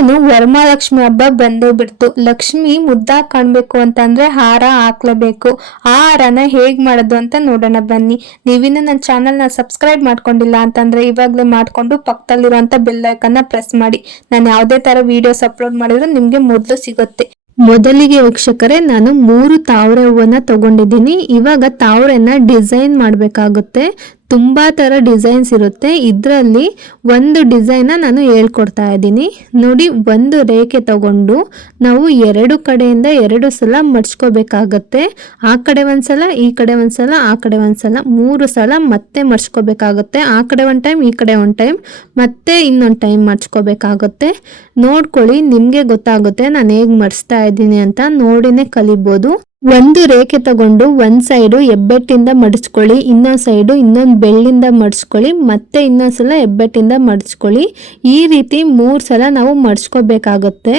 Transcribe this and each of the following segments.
ಇನ್ನೇನು ವರಮಹಾಲಕ್ಷ್ಮಿ ಹಬ್ಬ ಬಂದೇ ಬಿಡ್ತು. ಲಕ್ಷ್ಮಿ ಮುದ್ದಾಗ್ ಕಾಣ್ಬೇಕು ಅಂತಂದ್ರೆ ಹಾರ ಹಾಕ್ಲೇಬೇಕು. ಆ ಹಾರನ ಹೇಗ್ ಮಾಡೋದು ಅಂತ ನೋಡೋಣ ಬನ್ನಿ. ನೀವಿನ್ನು ನನ್ನ ಚಾನಲ್ನ ಸಬ್ಸ್ಕ್ರೈಬ್ ಮಾಡ್ಕೊಂಡಿಲ್ಲ ಅಂತಂದ್ರೆ ಇವಾಗಲೇ ಮಾಡ್ಕೊಂಡು ಪಕ್ಕದಲ್ಲಿರುವಂತ ಬೆಲ್ಲೈಕನ್ನ ಪ್ರೆಸ್ ಮಾಡಿ. ನಾನು ಯಾವುದೇ ತರ ವಿಡಿಯೋಸ್ ಅಪ್ಲೋಡ್ ಮಾಡಿದ್ರೆ ನಿಮ್ಗೆ ಮೊದಲು ಸಿಗುತ್ತೆ. ಮೊದಲಿಗೆ ವೀಕ್ಷಕರೇ, ನಾನು ಮೂರು ತಾವರೆ ಹೂವನ್ನ ತಗೊಂಡಿದ್ದೀನಿ. ಇವಾಗ ತಾವರೆನ ಡಿಸೈನ್ ಮಾಡಬೇಕಾಗುತ್ತೆ. ತುಂಬಾ ಥರ ಡಿಸೈನ್ಸ್ ಇರುತ್ತೆ. ಇದರಲ್ಲಿ ಒಂದು ಡಿಸೈನ್ನ ನಾನು ಹೇಳ್ಕೊಡ್ತಾ ಇದ್ದೀನಿ. ನೋಡಿ, ಒಂದು ರೇಖೆ ತಗೊಂಡು ನಾವು ಎರಡು ಕಡೆಯಿಂದ ಎರಡು ಸಲ ಮಡ್ಚ್ಕೋಬೇಕಾಗತ್ತೆ ಆ ಕಡೆ ಒಂದ್ಸಲ ಈ ಕಡೆ ಒಂದ್ಸಲ ಆ ಕಡೆ ಒಂದ್ಸಲ ಮೂರು ಸಲ ಮತ್ತೆ ಮಡ್ಚ್ಕೋಬೇಕಾಗುತ್ತೆ ಆ ಕಡೆ ಒಂದು ಟೈಮ್, ಈ ಕಡೆ ಒಂದು ಟೈಮ್, ಮತ್ತೆ ಇನ್ನೊಂದು ಟೈಮ್ ಮಡ್ಚ್ಕೋಬೇಕಾಗುತ್ತೆ ನೋಡ್ಕೊಳ್ಳಿ, ನಿಮಗೆ ಗೊತ್ತಾಗುತ್ತೆ ನಾನು ಹೇಗೆ ಮಡಿಸ್ತಾ ಇದ್ದೀನಿ ಅಂತ. ನೋಡಿನೇ ಕಲಿಬೋದು. ಒಂದು ರೇಖೆ ತಗೊಂಡು ಒಂದ್ ಸೈಡು ಹೆಬ್ಬೆಟ್ಟಿಂದ ಮಡಚ್ಕೊಳ್ಳಿ, ಇನ್ನೊಂದು ಸೈಡು ಇನ್ನೊಂದು ಬೆಳ್ಳಿಂದ ಮಡಿಸ್ಕೊಳ್ಳಿ ಮತ್ತೆ ಇನ್ನೊಂದ್ಸಲ ಹೆಬ್ಬೆಟ್ಟಿಂದ ಮಡಚ್ಕೊಳ್ಳಿ. ಈ ರೀತಿ ಮೂರು ಸಲ ನಾವು ಮಡ್ಚ್ಕೋಬೇಕಾಗುತ್ತೆ.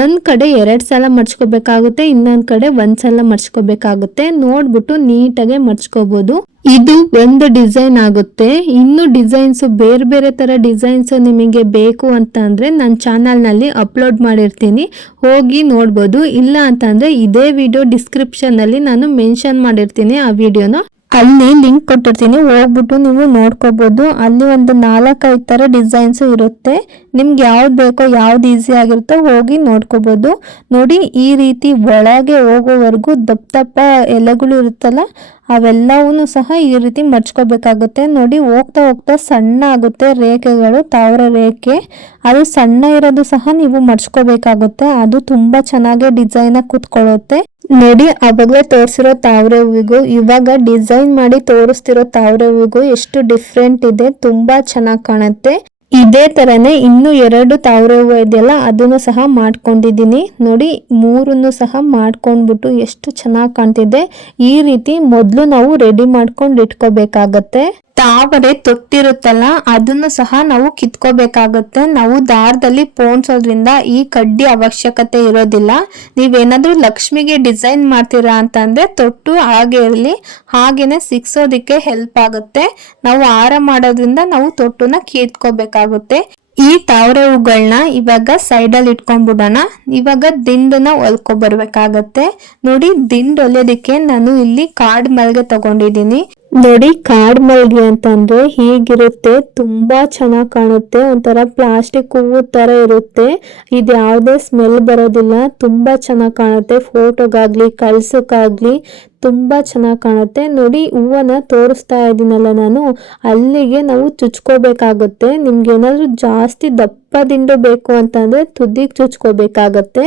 ಒಂದ್ ಕಡೆ ಎರಡು ಸಲ ಮಡ್ಚ್ಕೋಬೇಕಾಗುತ್ತೆ, ಇನ್ನೊಂದು ಕಡೆ ಒಂದ್ ಸಲ ಮಡ್ಚ್ಕೋಬೇಕಾಗುತ್ತೆ. ನೋಡ್ಬಿಟ್ಟು ನೀಟಾಗೆ ಮಡ್ಚ್ಕೋಬಹುದು ಇದು ಒಂದು ಡಿಸೈನ್ ಆಗುತ್ತೆ. ಇನ್ನು ಡಿಸೈನ್ಸ್ ಬೇರೆ ಬೇರೆ ತರ ಡಿಸೈನ್ಸ್ ನಿಮಗೆ ಬೇಕು ಅಂತ ಅಂದ್ರೆ ನನ್ನ ಚಾನಲ್ನಲ್ಲಿ ಅಪ್ಲೋಡ್ ಮಾಡಿರ್ತೀನಿ. ಹೋಗಿ ನೋಡ್ಬೋದು. ಇಲ್ಲ ಅಂತಂದ್ರೆ ಇದೇ ವಿಡಿಯೋ ಡಿಸ್ಕ್ರಿಪ್ಷನ್ ಅಲ್ಲಿ ನಾನು ಮೆನ್ಷನ್ ಮಾಡಿರ್ತೀನಿ ಆ ವಿಡಿಯೋನ ಅಲ್ಲಿ ಲಿಂಕ್ ಕೊಟ್ಟಿರ್ತೀನಿ, ಹೋಗ್ಬಿಟ್ಟು ನೀವು ನೋಡ್ಕೋಬೋದು. ಅಲ್ಲಿ ಒಂದು ನಾಲ್ಕೈದು ಥರ ಡಿಸೈನ್ಸ್ ಇರುತ್ತೆ. ನಿಮ್ಗೆ ಯಾವ್ದು ಬೇಕೋ ಯಾವ್ದು ಈಸಿ ಆಗಿರುತ್ತೋ ಹೋಗಿ ನೋಡ್ಕೋಬೋದು. ನೋಡಿ, ಈ ರೀತಿ ಒಳಗೆ ಹೋಗೋವರೆಗೂ ದಪ್ಪ ದಪ್ಪ ಎಲೆಗಳು ಇರುತ್ತಲ್ಲ ಅವೆಲ್ಲವೂ ಸಹ ಈ ರೀತಿ ಮಡ್ಚ್ಕೋಬೇಕಾಗುತ್ತೆ ನೋಡಿ, ಹೋಗ್ತಾ ಹೋಗ್ತಾ ಸಣ್ಣ ಆಗುತ್ತೆ ರೇಖೆಗಳು, ತಾವ್ರ ರೇಖೆ. ಅದು ಸಣ್ಣ ಇರೋದು ಸಹ ನೀವು ಮಡ್ಚ್ಕೋಬೇಕಾಗುತ್ತೆ ಅದು ತುಂಬಾ ಚೆನ್ನಾಗಿ ಡಿಸೈನ್ ಕೂತ್ಕೊಳ್ಳುತ್ತೆ. ನೋಡಿ, ಅವಾಗಲೇ ತೋರಿಸಿರೋ ತಾವರೆ ಹೂವಿಗೂ ಇವಾಗ ಡಿಸೈನ್ ಮಾಡಿ ತೋರಿಸ್ತಿರೋ ತಾವರೆ ಹೂವಿಗೂ ಎಷ್ಟು ಡಿಫ್ರೆಂಟ್ ಇದೆ, ತುಂಬಾ ಚೆನ್ನಾಗಿ ಕಾಣುತ್ತೆ. ಇದೇ ತರನೇ ಇನ್ನು ಎರಡು ತಾವರೆ ಹೂವು ಇದೆಯಲ್ಲ, ಅದನ್ನು ಸಹ ಮಾಡ್ಕೊಂಡಿದ್ದೀನಿ. ನೋಡಿ, ಮೂರನ್ನು ಸಹ ಮಾಡ್ಕೊಂಡ್ಬಿಟ್ಟು ಎಷ್ಟು ಚೆನ್ನಾಗಿ ಕಾಣ್ತಿದೆ. ಈ ರೀತಿ ಮೊದಲು ನಾವು ರೆಡಿ ಮಾಡ್ಕೊಂಡು ಇಟ್ಕೋಬೇಕಾಗತ್ತೆ. ತಾವರೆ ತೊಟ್ಟಿರುತ್ತಲ್ಲ, ಅದನ್ನು ಸಹ ನಾವು ಕಿತ್ಕೋಬೇಕಾಗುತ್ತೆ. ನಾವು ದಾರದಲ್ಲಿ ಪೋಣಿಸೋದ್ರಿಂದ ಈ ಕಡ್ಡಿ ಅವಶ್ಯಕತೆ ಇರೋದಿಲ್ಲ. ನೀವೇನಾದ್ರೂ ಲಕ್ಷ್ಮಿಗೆ ಡಿಸೈನ್ ಮಾಡ್ತೀರಾ ಅಂತಂದ್ರೆ ತೊಟ್ಟು ಹಾಗೆ ಇರಲಿ, ಹಾಗೇನೆ ಸಿಕ್ಸೋದಿಕ್ಕೆ ಹೆಲ್ಪ್ ಆಗುತ್ತೆ. ನಾವು ಹಾರ ಮಾಡೋದ್ರಿಂದ ನಾವು ತೊಟ್ಟನ್ನ ಕಿತ್ಕೋಬೇಕಾಗುತ್ತೆ. ಈ ತಾವರೆ ಹೂಗಳನ್ನ ಇವಾಗ ಸೈಡಲ್ಲಿ ಇಟ್ಕೊಂಡ್ಬಿಡೋಣ. ಇವಾಗ ದಿಂಡನ್ನ ಹೊಲ್ಕೊಬರ್ಬೇಕಾಗತ್ತೆ. ನೋಡಿ, ದಿಂಡ್ ಹೊಲಿಯೋದಕ್ಕೆ ನಾನು ಇಲ್ಲಿ ಕಾಡ್ ಮಲ್ಗೆ ತಗೊಂಡಿದ್ದೀನಿ. ನೋಡಿ ಕಾಡ್ ಮಲ್ಗೆ ಅಂತಂದ್ರೆ ಹೀಗಿರುತ್ತೆ, ತುಂಬಾ ಚೆನ್ನಾಗಿ ಕಾಣುತ್ತೆ. ಒಂಥರ ಪ್ಲಾಸ್ಟಿಕ್ ಹೂವು ತರ ಇರುತ್ತೆ. ಇದು ಯಾವುದೇ ಸ್ಮೆಲ್ ಬರೋದಿಲ್ಲ. ತುಂಬಾ ಚೆನ್ನಾಗಿ ಕಾಣುತ್ತೆ. ಫೋಟೋಗಾಗ್ಲಿ ಕಳ್ಸಕ್ಕಾಗ್ಲಿ ತುಂಬಾ ಚೆನ್ನಾಗಿ ಕಾಣುತ್ತೆ. ನೋಡಿ, ಹೂವನ್ನ ತೋರಿಸ್ತಾ ಇದ್ದೀನಲ್ಲ ನಾನು. ಅಲ್ಲಿಗೆ ನಾವು ಚುಚ್ಕೋಬೇಕಾಗುತ್ತೆ. ನಿಮ್ಗೆ ಏನಾದ್ರು ಜಾಸ್ತಿ ದಪ್ಪ ದಿಂಡು ಬೇಕು ಅಂತಂದ್ರೆ ತುದಿಗೆ ಚುಚ್ಕೋಬೇಕಾಗತ್ತೆ.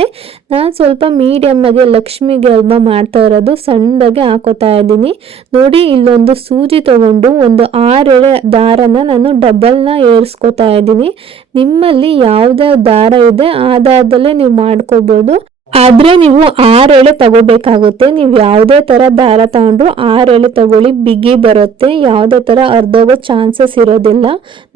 ನಾನು ಸ್ವಲ್ಪ ಮೀಡಿಯಮ್ಮಾಗೆ ಲಕ್ಷ್ಮಿಗೆ ಅಲ್ವಾ ಮಾಡ್ತಾ ಇರೋದು ಸಣ್ಣದಾಗೆ ಹಾಕೋತಾ ಇದ್ದೀನಿ. ನೋಡಿ, ಇಲ್ಲೊಂದು ಸೂಜಿ ತಗೊಂಡು ಒಂದು ಆರೆಳೆ ದಾರನ ನಾನು ಡಬಲ್ನ ಏರಿಸ್ಕೊತಾ ಇದ್ದೀನಿ. ನಿಮ್ಮಲ್ಲಿ ಯಾವುದೇ ದಾರ ಇದೆ, ಆ ದಾರದಲ್ಲೇ ನೀವು ಮಾಡ್ಕೋಬಹುದು ಆದ್ರೆ ನೀವು ಆರ್ ಎಳೆ ತಗೋಬೇಕಾಗುತ್ತೆ. ನೀವು ಯಾವುದೇ ತರ ದಾರ ತಗೊಂಡ್ರು ಆರ್ ಎಳೆ ತಗೊಳ್ಳಿ, ಬಿಗಿ ಬರುತ್ತೆ. ಯಾವುದೇ ತರ ಅರ್ಧೋಗೋ ಚಾನ್ಸಸ್ ಇರೋದಿಲ್ಲ.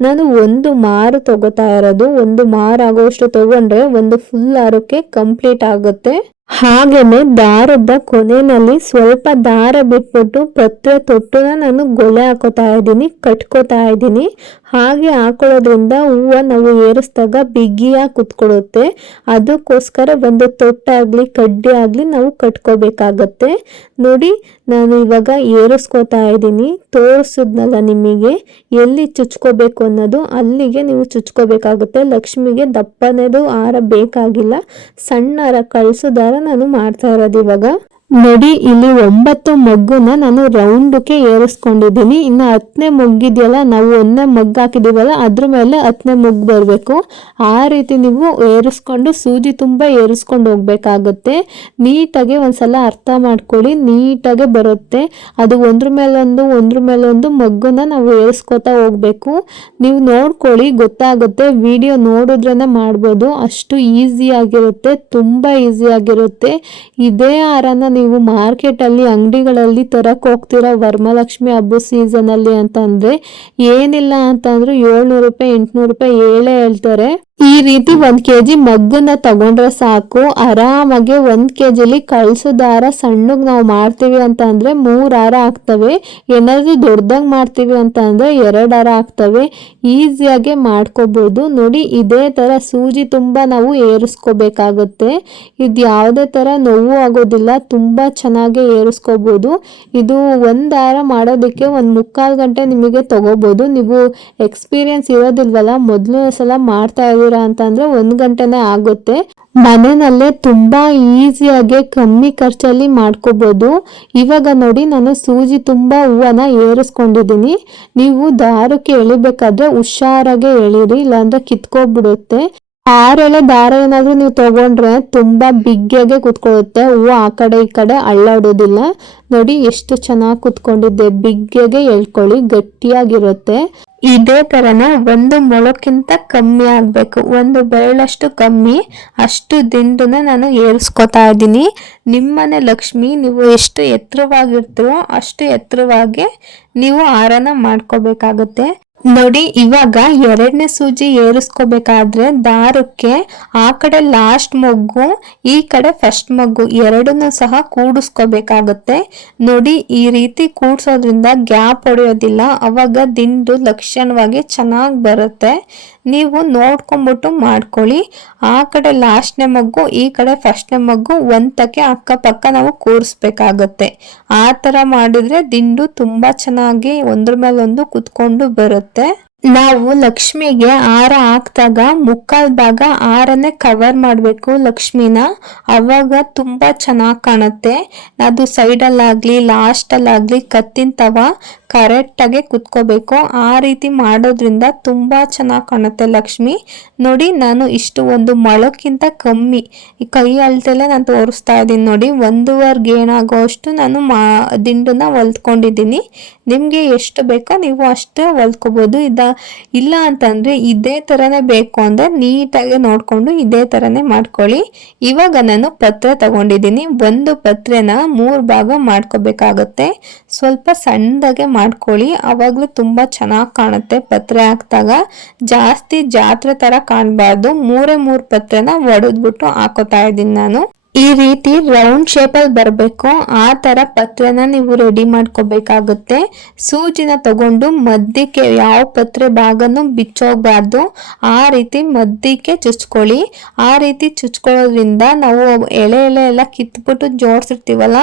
ನಾನು ಒಂದು ಮಾರು ತಗೋತಾ ಇರೋದು. ಒಂದು ಮಾರು ಆಗೋಷ್ಟು ತಗೊಂಡ್ರೆ ಒಂದು ಫುಲ್ ಆರಕ್ಕೆ ಕಂಪ್ಲೀಟ್ ಆಗುತ್ತೆ. ಹಾಗೇನೆ ದಾರದ ಕೊನೆಯಲ್ಲಿ ಸ್ವಲ್ಪ ದಾರ ಬಿಟ್ಬಿಟ್ಟು ಪ್ರತಿ ತೊಟ್ಟುನ ನಾನು ಗೊಲೆ ಹಾಕೋತಾ ಇದ್ದೀನಿ, ಕಟ್ಕೋತಾ ಇದ್ದೀನಿ. ಹಾಗೆ ಹಾಕೊಳ್ಳೋದ್ರಿಂದ ಹೂವು ನಾವು ಏರಿಸಿದಾಗ ಬಿಗಿಯಾಗಿ ಕುತ್ಕೊಳ್ಳುತ್ತೆ. ಅದಕ್ಕೋಸ್ಕರ ಒಂದು ತೊಟ್ಟಾಗ್ಲಿ, ಕಡ್ಡಿ ಆಗ್ಲಿ ನಾವು ಕಟ್ಕೋಬೇಕಾಗತ್ತೆ. ನೋಡಿ ನಾನು ಇವಾಗ ಏರಿಸ್ಕೋತಾ ಇದ್ದೀನಿ. ತೋರಿಸಿದ್ನಲ್ಲ ನಿಮಗೆ, ಎಲ್ಲಿ ಚುಚ್ಕೋಬೇಕು ಅನ್ನೋದು, ಅಲ್ಲಿಗೆ ನೀವು ಚುಚ್ಕೋಬೇಕಾಗುತ್ತೆ. ಲಕ್ಷ್ಮಿಗೆ ದಪ್ಪನೇದು ಹಾರ ಬೇಕಾಗಿಲ್ಲ. ಸಣ್ಣ ಹಾರ ನಾನು ಮಾಡ್ತಾ ಇರೋದು ಇವಾಗ. ನೋಡಿ, ಇಲ್ಲಿ ಒಂಬತ್ತು ಮಗ್ಗುನ ನಾನು ರೌಂಡಕ್ಕೆ ಏರಿಸ್ಕೊಂಡಿದ್ದೀನಿ. ಇನ್ನು ಹತ್ತನೇ ಮಗ್ಗಿದೆಯಲ್ಲ, ನಾವು ಒಂದನೇ ಮಗ್ಗು ಹಾಕಿದ್ದೀವಲ್ಲ ಅದ್ರ ಮೇಲೆ ಹತ್ತನೇ ಮಗ್ ಬರಬೇಕು. ಆ ರೀತಿ ನೀವು ಏರಿಸ್ಕೊಂಡು ಸೂಜಿ ತುಂಬ ಏರಿಸ್ಕೊಂಡು ಹೋಗ್ಬೇಕಾಗುತ್ತೆ. ನೀಟಾಗಿ ಒಂದ್ಸಲ ಅರ್ಥ ಮಾಡ್ಕೊಳ್ಳಿ, ನೀಟಾಗೆ ಬರುತ್ತೆ. ಅದು ಒಂದ್ರ ಮೇಲೊಂದು ಒಂದ್ರ ಮೇಲೊಂದು ಮಗ್ಗುನ ನಾವು ಏರಿಸ್ಕೊತಾ ಹೋಗ್ಬೇಕು. ನೀವು ನೋಡ್ಕೊಳ್ಳಿ, ಗೊತ್ತಾಗುತ್ತೆ. ವಿಡಿಯೋ ನೋಡಿದ್ರೇನೆ ಮಾಡ್ಬೋದು. ಅಷ್ಟು ಈಸಿ ಆಗಿರುತ್ತೆ, ತುಂಬ ಈಸಿ ಆಗಿರುತ್ತೆ. ಇದೇ ಹಾರನ ನೀವು ಮಾರ್ಕೆಟಲ್ಲಿ ಅಂಗಡಿಗಳಲ್ಲಿ ತರಕ್ಕೆ ಹೋಗ್ತೀರಾ ವರಮಹಾಲಕ್ಷ್ಮಿ ಹಬ್ಬ ಸೀಸನಲ್ಲಿ ಅಂತಂದರೆ ಏನಿಲ್ಲ ಅಂತಂದ್ರೆ ಏಳ್ನೂರು ರೂಪಾಯಿ ಎಂಟುನೂರು ರೂಪಾಯಿ ಹೇಳೇ ಹೇಳ್ತಾರೆ. ಈ ರೀತಿ ಒಂದ್ ಕೆಜಿ ಮಗ್ಗನ್ನ ತಗೊಂಡ್ರೆ ಸಾಕು. ಆರಾಮಾಗಿ ಒಂದ್ ಕೆಜಿಲಿ ಕಳ್ಸು ದಾರ ಸಣ್ಣಗೆ ನಾವು ಮಾಡ್ತೀವಿ ಅಂತ ಅಂದ್ರೆ ಮೂರ್ ಹಾರ ಆಗ್ತವೆ. ಏನಾದರೂ ದೊಡ್ಡದಾಗ್ ಮಾಡ್ತೀವಿ ಅಂತ ಅಂದ್ರೆ ಎರಡ್ ಹಾರ ಆಗ್ತವೆ. ಈಸಿಯಾಗಿ ಮಾಡ್ಕೋಬೋದು. ನೋಡಿ, ಇದೇ ತರ ಸೂಜಿ ತುಂಬಾ ನಾವು ಏರಿಸ್ಕೋಬೇಕಾಗುತ್ತೆ. ಇದು ಯಾವುದೇ ತರ ನೋವು ಆಗೋದಿಲ್ಲ, ತುಂಬಾ ಚೆನ್ನಾಗಿ ಏರಿಸ್ಕೋಬೋದು. ಇದು ಒಂದು ಹಾರ ಮಾಡೋದಕ್ಕೆ ಒಂದು ಮುಕ್ಕಾಲು ಗಂಟೆ ನಿಮಗೆ ತಗೋಬಹುದು ನೀವು ಎಕ್ಸ್ಪೀರಿಯನ್ಸ್ ಇರೋದಿಲ್ವಲ್ಲ, ಮೊದಲನೇ ಸಲ ಮಾಡ್ತಾ ಇದೀರಾ ಅಂತಂದ್ರೆ ಒಂದ್ ಗಂಟೆನೆ ಆಗುತ್ತೆ. ಮನೆಯಲ್ಲೇ ತುಂಬಾ ಈಸಿಯಾಗಿ ಕಮ್ಮಿ ಖರ್ಚಲ್ಲಿ ಮಾಡ್ಕೋಬಹುದು ಇವಾಗ ನೋಡಿ ನಾನು ಸೂಜಿ ತುಂಬಾ ಹೂವನ್ನ ಏರಿಸ್ಕೊಂಡಿದ್ದೀನಿ. ನೀವು ದಾರಕ್ಕೆ ಎಳಿಬೇಕಾದ್ರೆ ಹುಷಾರಾಗೆ ಎಳೀರಿ, ಇಲ್ಲಾಂದ್ರೆ ಕಿತ್ಕೊಬಿಡುತ್ತೆ. ಆರೆಳೆ ದಾರ ಏನಾದ್ರೂ ನೀವು ತಗೊಂಡ್ರೆ ತುಂಬಾ ಬಿಗ್ಗೆಗೆ ಕುತ್ಕೊಳ್ಳುತ್ತೆ. ಹೂವು ಆ ಕಡೆ ಈ ಕಡೆ ಅಳ್ಳಾಡೋದಿಲ್ಲ. ನೋಡಿ ಎಷ್ಟು ಚೆನ್ನಾಗಿ ಕುತ್ಕೊಂಡಿದ್ದೆ. ಬಿಗ್ಗೆಗೆ ಎಳ್ಕೊಳ್ಳಿ, ಗಟ್ಟಿಯಾಗಿರುತ್ತೆ. ಇದೇ ತರನ ಒಂದು ಮೊಳಕ್ಕಿಂತ ಕಮ್ಮಿ ಆಗಬೇಕು. ಒಂದು ಬೆರಳಷ್ಟು ಕಮ್ಮಿ, ಅಷ್ಟು ದಿಂಡನ್ನ ನಾನು ಏರಿಸ್ಕೊತಾ ಇದ್ದೀನಿ. ನಿಮ್ಮನೆ ಲಕ್ಷ್ಮಿ, ನೀವು ಎಷ್ಟು ಎತ್ತರವಾಗಿರ್ತೀರೋ ಅಷ್ಟು ಎತ್ತರವಾಗಿ ನೀವು ಹಾರನ ಮಾಡ್ಕೋಬೇಕಾಗುತ್ತೆ. ನೋಡಿ, ಇವಾಗ ಎರಡನೇ ಸೂಜಿ ಏರಿಸ್ಕೋಬೇಕಾದ್ರೆ ದಾರಕ್ಕೆ ಆ ಕಡೆ ಲಾಸ್ಟ್ ಮೊಗ್ಗು, ಈ ಕಡೆ ಫಸ್ಟ್ ಮೊಗ್ಗು ಎರಡನ್ನೂ ಸಹ ಕೂಡಿಸ್ಕೋಬೇಕಾಗುತ್ತೆ. ನೋಡಿ, ಈ ರೀತಿ ಕೂಡಿಸೋದ್ರಿಂದ ಗ್ಯಾಪ್ ಹೊಡೆಯೋದಿಲ್ಲ. ಅವಾಗ ದಿಂಡು ಲಕ್ಷಣವಾಗಿ ಚೆನ್ನಾಗಿ ಬರುತ್ತೆ. ನೀವು ನೋಡ್ಕೊಂಬಿಟ್ಟು ಮಾಡ್ಕೊಳ್ಳಿ. ಆ ಕಡೆ ಲಾಸ್ಟ್ನೇ ಮಗ್ಗು, ಈ ಕಡೆ ಫಸ್ಟ್ನೇ ಮಗ್ಗು, ಒಂದಕ್ಕೆ ಅಕ್ಕಪಕ್ಕ ನಾವು ಕೂರಿಸ್ಬೇಕಾಗತ್ತೆ. ಆ ಥರ ಮಾಡಿದ್ರೆ ದಿಂಡು ತುಂಬ ಚೆನ್ನಾಗಿ ಒಂದ್ರ ಮೇಲೊಂದು ಕುತ್ಕೊಂಡು ಬರುತ್ತೆ. ನಾವು ಲಕ್ಷ್ಮಿಗೆ ಹಾರ ಹಾಕಿದಾಗ ಮುಕ್ಕಾಲ್ ಭಾಗ ಹಾರನ್ನೇ ಕವರ್ ಮಾಡಬೇಕು ಲಕ್ಷ್ಮಿನ. ಅವಾಗ ತುಂಬ ಚೆನ್ನಾಗಿ ಕಾಣುತ್ತೆ. ಅದು ಸೈಡಲ್ಲಾಗಲಿ ಲಾಸ್ಟಲ್ಲಾಗಲಿ ಕತ್ತಿನ ತವ ಕರೆಕ್ಟಾಗಿ ಕುತ್ಕೋಬೇಕು. ಆ ರೀತಿ ಮಾಡೋದ್ರಿಂದ ತುಂಬ ಚೆನ್ನಾಗಿ ಕಾಣುತ್ತೆ ಲಕ್ಷ್ಮಿ. ನೋಡಿ, ನಾನು ಇಷ್ಟು ಒಂದು ಮೊಳಕ್ಕಿಂತ ಕಮ್ಮಿ. ಈ ಕೈ ಅಳತೆಲ್ಲ ನಾನು ತೋರಿಸ್ತಾ ಇದ್ದೀನಿ ನೋಡಿ, ಒಂದೂವರೆ ಗೇಣಾಗೋ ಅಷ್ಟು ನಾನು ಮಾ, ದಿಂಡನ್ನ ಹೊಲ್ತ್ಕೊಂಡಿದ್ದೀನಿ. ನಿಮಗೆ ಎಷ್ಟು ಬೇಕೋ ನೀವು ಅಷ್ಟೇ ಹೊಲ್ಕೋಬೋದು ಇದ, ಇಲ್ಲ ಅಂತಂದರೆ ಇದೇ ಥರನೇ ಬೇಕು ಅಂದರೆ ನೀಟಾಗಿ ನೋಡಿಕೊಂಡು ಇದೇ ಥರನೇ ಮಾಡ್ಕೊಳ್ಳಿ. ಇವಾಗ ನಾನು ಪತ್ರೆ ತಗೊಂಡಿದ್ದೀನಿ. ಒಂದು ಪತ್ರೆನ ಮೂರು ಭಾಗ ಮಾಡ್ಕೋಬೇಕಾಗತ್ತೆ. ಸ್ವಲ್ಪ ಸಣ್ಣದಾಗೆ ಮಾಡ್ಕೊಳ್ಳಿ. ಅವಾಗಲೂ ತುಂಬ ಚೆನ್ನಾಗಿ ಕಾಣುತ್ತೆ. ಪತ್ರೆ ಹಾಕಿದಾಗ ಜಾಸ್ತಿ ಜಾತ್ರೆ ಥರ ಕಾಣಬಾರ್ದು. ಮೂರೇ ಮೂರು ಪತ್ರೆನ ಒಡೆದ್ಬಿಟ್ಟು ಹಾಕೋತಾ ಇದ್ದೀನಿ ನಾನು. ಈ ರೀತಿ ರೌಂಡ್ ಶೇಪಲ್ಲಿ ಬರಬೇಕು. ಆ ಥರ ಪತ್ರೆನ ನೀವು ರೆಡಿ ಮಾಡ್ಕೋಬೇಕಾಗುತ್ತೆ. ಸೂಜಿನ ತಗೊಂಡು ಮಧ್ಯಕ್ಕೆ ಯಾವ ಪತ್ರೆ ಭಾಗನೂ ಬಿಚ್ಚೋಗಬಾರ್ದು. ಆ ರೀತಿ ಮಧ್ಯಕ್ಕೆ ಚುಚ್ಕೊಳ್ಳಿ. ಆ ರೀತಿ ಚುಚ್ಕೊಳ್ಳೋದ್ರಿಂದ ನಾವು ಎಳೆ ಎಳೆ ಎಲ್ಲ ಕಿತ್ಬಿಟ್ಟು ಜೋಡಿಸಿರ್ತೀವಲ್ಲ,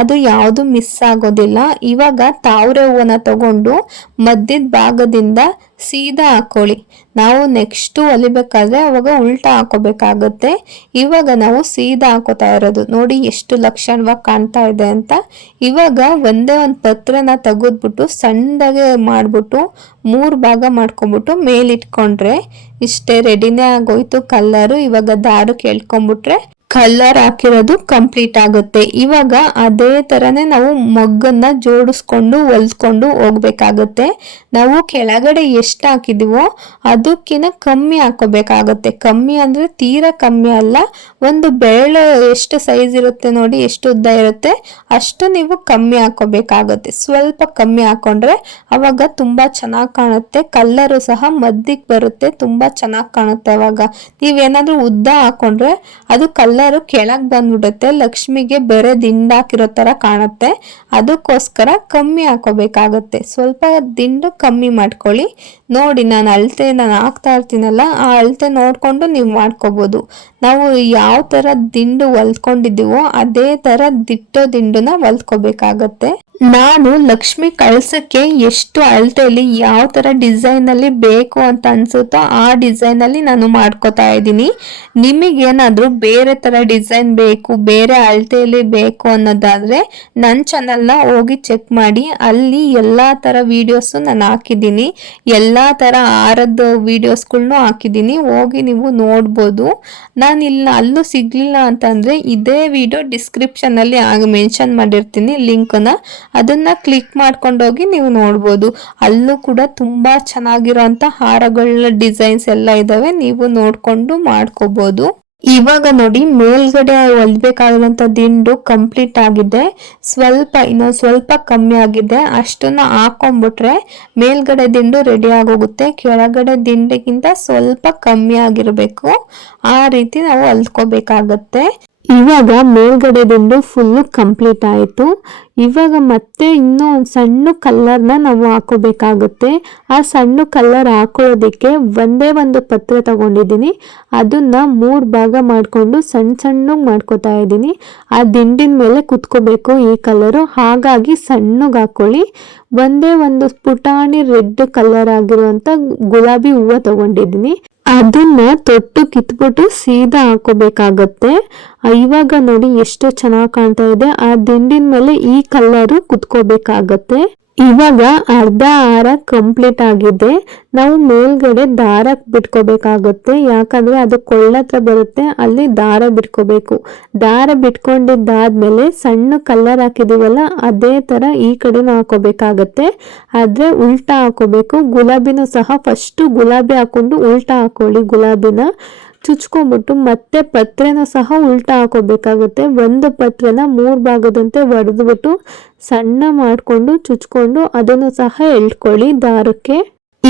ಅದು ಯಾವುದು ಮಿಸ್ ಆಗೋದಿಲ್ಲ. ಇವಾಗ ತಾವರೆ ಹೂವನ್ನ ತಗೊಂಡು ಮದ್ದಿದ ಭಾಗದಿಂದ ಸೀದಾ ಹಾಕೊಳ್ಳಿ. ನಾವು ನೆಕ್ಸ್ಟು ಹೊಲಿಬೇಕಾದ್ರೆ ಅವಾಗ ಉಲ್ಟಾ ಹಾಕೋಬೇಕಾಗುತ್ತೆ. ಇವಾಗ ನಾವು ಸೀದಾ ಹಾಕೋತಾ ಇರೋದು. ನೋಡಿ ಎಷ್ಟು ಲಕ್ಷಣವಾಗಿ ಕಾಣ್ತಾ ಇದೆ ಅಂತ. ಇವಾಗ ಒಂದೇ ಒಂದು ಪತ್ರನ ತೆಗೆದ್ಬಿಟ್ಟು ಸಣ್ಣದಾಗೆ ಮಾಡಿಬಿಟ್ಟು ಮೂರು ಭಾಗ ಮಾಡ್ಕೊಂಬಿಟ್ಟು ಮೇಲಿಟ್ಕೊಂಡ್ರೆ ಇಷ್ಟೇ ರೆಡಿನೇ ಆಗೋಯ್ತು. ಕಲ್ಲರು ಇವಾಗ ದಾರು ಎಳ್ಕೊಂಬಿಟ್ರೆ ಕಲರ್ ಹಾಕಿರೋದು ಕಂಪ್ಲೀಟ್ ಆಗುತ್ತೆ. ಇವಾಗ ಅದೇ ತರನೇ ನಾವು ಮೊಗ್ಗನ್ನ ಜೋಡಿಸ್ಕೊಂಡು, ಹೊಲ್ಸ್ಕೊಂಡು ಹೋಗ್ಬೇಕಾಗುತ್ತೆ. ನಾವು ಕೆಳಗಡೆ ಎಷ್ಟು ಹಾಕಿದೀವೋ ಅದಕ್ಕಿಂತ ಕಮ್ಮಿ ಹಾಕೋಬೇಕಾಗುತ್ತೆ. ಕಮ್ಮಿ ಅಂದ್ರೆ ತೀರಾ ಕಮ್ಮಿ ಅಲ್ಲ, ಒಂದು ಬೆರಳು ಎಷ್ಟು ಸೈಜ್ ಇರುತ್ತೆ ನೋಡಿ, ಎಷ್ಟು ಉದ್ದ ಇರುತ್ತೆ, ಅಷ್ಟು ನೀವು ಕಮ್ಮಿ ಹಾಕೋಬೇಕಾಗುತ್ತೆ. ಸ್ವಲ್ಪ ಕಮ್ಮಿ ಹಾಕೊಂಡ್ರೆ ಅವಾಗ ತುಂಬಾ ಚೆನ್ನಾಗಿ ಕಾಣುತ್ತೆ. ಕಲ್ಲರು ಸಹ ಮದ್ದಿಗೆ ಬರುತ್ತೆ, ತುಂಬಾ ಚೆನ್ನಾಗಿ ಕಾಣುತ್ತೆ ಅವಾಗ. ನೀವೇನಾದ್ರೂ ಉದ್ದ ಹಾಕೊಂಡ್ರೆ ಅದು ಕಲ್ಲರ್ ಎಲ್ಲರೂ ಕೆಳಗೆ ಬಂದ್ಬಿಡುತ್ತೆ. ಲಕ್ಷ್ಮಿಗೆ ಬೇರೆ ದಿಂಡಾಕಿರೋ ತರ ಕಾಣುತ್ತೆ. ಅದಕ್ಕೋಸ್ಕರ ಕಮ್ಮಿ ಹಾಕೋಬೇಕಾಗುತ್ತೆ. ಸ್ವಲ್ಪ ದಿಂಡು ಕಮ್ಮಿ ಮಾಡ್ಕೊಳ್ಳಿ. ನೋಡಿ, ನಾನು ಅಳತೆ ನಾನು ಹಾಕ್ತಾ ಇರ್ತೀನಲ್ಲ, ಆ ಅಳತೆ ನೋಡಿಕೊಂಡು ನೀವು ಮಾಡ್ಕೋಬೋದು. ನಾವು ಯಾವ ಥರ ದಿಂಡು ಹೊಲ್ಕೊಂಡಿದ್ದೀವೋ ಅದೇ ಥರ ದಿಟ್ಟೋ ದಿಂಡನ್ನ ಹೊಲ್ಕೋಬೇಕಾಗತ್ತೆ ನಾನು ಲಕ್ಷ್ಮಿ ಕಳ್ಸಕ್ಕೆ ಎಷ್ಟು ಅಳತೆಯಲ್ಲಿ ಯಾವ ಥರ ಡಿಸೈನಲ್ಲಿ ಬೇಕು ಅಂತ ಅನ್ಸುತ್ತೋ ಆ ಡಿಸೈನಲ್ಲಿ ನಾನು ಮಾಡ್ಕೋತಾ ಇದ್ದೀನಿ. ನಿಮಗೇನಾದರೂ ಬೇರೆ ಥರ ಡಿಸೈನ್ ಬೇಕು, ಬೇರೆ ಅಳತೆಯಲ್ಲಿ ಬೇಕು ಅನ್ನೋದಾದರೆ ನನ್ನ ಚಾನಲ್ನ ಹೋಗಿ ಚೆಕ್ ಮಾಡಿ, ಅಲ್ಲಿ ಎಲ್ಲ ಥರ ವೀಡಿಯೋಸು ನಾನು ಹಾಕಿದ್ದೀನಿ. ಎಲ್ಲ ಥರ ಆರದ ವೀಡಿಯೋಸ್ಗಳ್ನು ಹಾಕಿದ್ದೀನಿ. ಹೋಗಿ ನೀವು ನೋಡ್ಬೋದು. ನಾನು ಇಲ್ಲ ಅಲ್ಲೂ ಸಿಗಲಿಲ್ಲ ಅಂತಂದರೆ ಇದೇ ವಿಡಿಯೋ ಡಿಸ್ಕ್ರಿಪ್ಷನಲ್ಲಿ ಆಗ ಮೆನ್ಷನ್ ಮಾಡಿರ್ತೀನಿ ಲಿಂಕನ್ನು. ಅದನ್ನ ಕ್ಲಿಕ್ ಮಾಡ್ಕೊಂಡೋಗಿ ನೀವು ನೋಡ್ಬೋದು. ಅಲ್ಲೂ ಕೂಡ ತುಂಬ ಚೆನ್ನಾಗಿರೋಂಥ ಹಾರಗಳ ಡಿಸೈನ್ಸ್ ಎಲ್ಲ ಇದ್ದಾವೆ ನೀವು ನೋಡಿಕೊಂಡು ಮಾಡ್ಕೋಬೋದು. ಇವಾಗ ನೋಡಿ ಮೇಲ್ಗಡೆ ಹೊಲ್ಬೇಕಾಗಿರೋಂಥ ದಿಂಡು ಕಂಪ್ಲೀಟ್ ಆಗಿದೆ. ಸ್ವಲ್ಪ ಇನ್ನೊಂದು ಸ್ವಲ್ಪ ಕಮ್ಮಿ ಆಗಿದೆ. ಅಷ್ಟನ್ನ ಹಾಕೊಂಡ್ಬಿಟ್ರೆ ಮೇಲ್ಗಡೆ ದಿಂಡು ರೆಡಿ ಆಗೋಗುತ್ತೆ. ಕೆಳಗಡೆ ದಿಂಡಿಗಿಂತ ಸ್ವಲ್ಪ ಕಮ್ಮಿ ಆಗಿರಬೇಕು. ಆ ರೀತಿ ನಾವು ಹೊಲ್ಕೋಬೇಕಾಗತ್ತೆ ಇವಾಗ ಮೇಲ್ಗಡೆ ದಿಂಡು ಫುಲ್ಲು ಕಂಪ್ಲೀಟ್ ಆಯಿತು. ಇವಾಗ ಮತ್ತೆ ಇನ್ನೂ ಸಣ್ಣ ಕಲ್ಲರ್ನ ನಾವು ಹಾಕೋಬೇಕಾಗುತ್ತೆ. ಆ ಸಣ್ಣ ಕಲ್ಲರ್ ಹಾಕೊಳ್ಳೋದಕ್ಕೆ ಒಂದೇ ಒಂದು ಪತ್ರ ತಗೊಂಡಿದ್ದೀನಿ. ಅದನ್ನು ಮೂರು ಭಾಗ ಮಾಡಿಕೊಂಡು ಸಣ್ಣ ಸಣ್ಣಗೆ ಮಾಡ್ಕೋತಾ ಇದ್ದೀನಿ. ಆ ದಿಂಡಿನ ಮೇಲೆ ಕುತ್ಕೋಬೇಕು ಈ ಕಲರು ಹಾಗಾಗಿ ಸಣ್ಣಗೆ ಹಾಕೊಳ್ಳಿ. ಒಂದೇ ಒಂದು ಪುಟಾಣಿ ರೆಡ್ ಕಲರ್ ಆಗಿರುವಂಥ ಗುಲಾಬಿ ಹೂವು ತಗೊಂಡಿದ್ದೀನಿ. ಅದನ್ನ ತೊಟ್ಟು ಕಿತ್ಬಿಟ್ಟು ಸೀದಾ ಹಾಕೋಬೇಕಾಗತ್ತೆ. ಇವಾಗ ನೋಡಿ ಎಷ್ಟು ಚೆನ್ನಾಗಿ ಕಾಣ್ತಾ ಇದೆ. ಆ, ದಿಂಡಿನ ಮೇಲೆ ಈ ಕಲರ್ ಕುತ್ಕೋಬೇಕಾಗತ್ತೆ. ಇವಾಗ ಅರ್ಧ ಹಾರ ಕಂಪ್ಲೀಟ್ ಆಗಿದೆ. ನಾವು ಮೇಲ್ಗಡೆ ದಾರ ಬಿಟ್ಕೋಬೇಕಾಗುತ್ತೆ. ಯಾಕಂದ್ರೆ ಅದು ಕೊಳ್ಳತ್ರ ಬರುತ್ತೆ, ಅಲ್ಲಿ ದಾರ ಬಿಟ್ಕೋಬೇಕು. ದಾರ ಬಿಟ್ಕೊಂಡಿದ್ದಾದ್ಮೇಲೆ ಸಣ್ಣ ಕಲರ್ ಹಾಕಿದೀವಲ್ಲ, ಅದೇ ತರ ಈ ಕಡೆನೂ ಹಾಕೋಬೇಕಾಗತ್ತೆ. ಆದ್ರೆ ಉಲ್ಟಾ ಹಾಕೋಬೇಕು. ಗುಲಾಬಿನೂ ಸಹ ಫಸ್ಟ್ ಗುಲಾಬಿ ಹಾಕೊಂಡು ಉಲ್ಟಾ ಹಾಕೊಳ್ಳಿ ಗುಲಾಬಿನ. ಚುಚ್ಕೊಂಡ್ಬಿಟ್ಟು ಮತ್ತೆ ಪತ್ರೆನ ಸಹ ಉಲ್ಟಾ ಹಾಕೋಬೇಕಾಗುತ್ತೆ. ಒಂದು ಪತ್ರೆನ ಮೂರು ಭಾಗದಂತೆ ಒಡೆದ್ಬಿಟ್ಟು ಸಣ್ಣ ಮಾಡಿಕೊಂಡು ಚುಚ್ಕೊಂಡು ಅದನ್ನು ಸಹ ಎಳ್ಕೊಳ್ಳಿ ದಾರಕ್ಕೆ.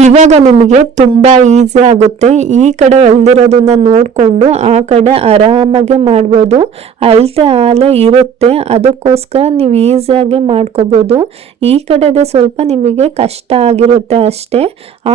ಇವಾಗ ನಿಮಗೆ ತುಂಬಾ ಈಸಿ ಆಗುತ್ತೆ. ಈ ಕಡೆ ಹೊಲ್ದಿರೋದನ್ನ ನೋಡ್ಕೊಂಡು ಆ ಕಡೆ ಆರಾಮಾಗೆ ಮಾಡ್ಬೋದು. ಅಳತೆ ಆಲೆ ಇರುತ್ತೆ. ಅದಕ್ಕೋಸ್ಕರ ನೀವು ಈಸಿಯಾಗಿ ಮಾಡ್ಕೋಬೋದು. ಈ ಕಡೆದು ಸ್ವಲ್ಪ ನಿಮಗೆ ಕಷ್ಟ ಆಗಿರುತ್ತೆ ಅಷ್ಟೇ.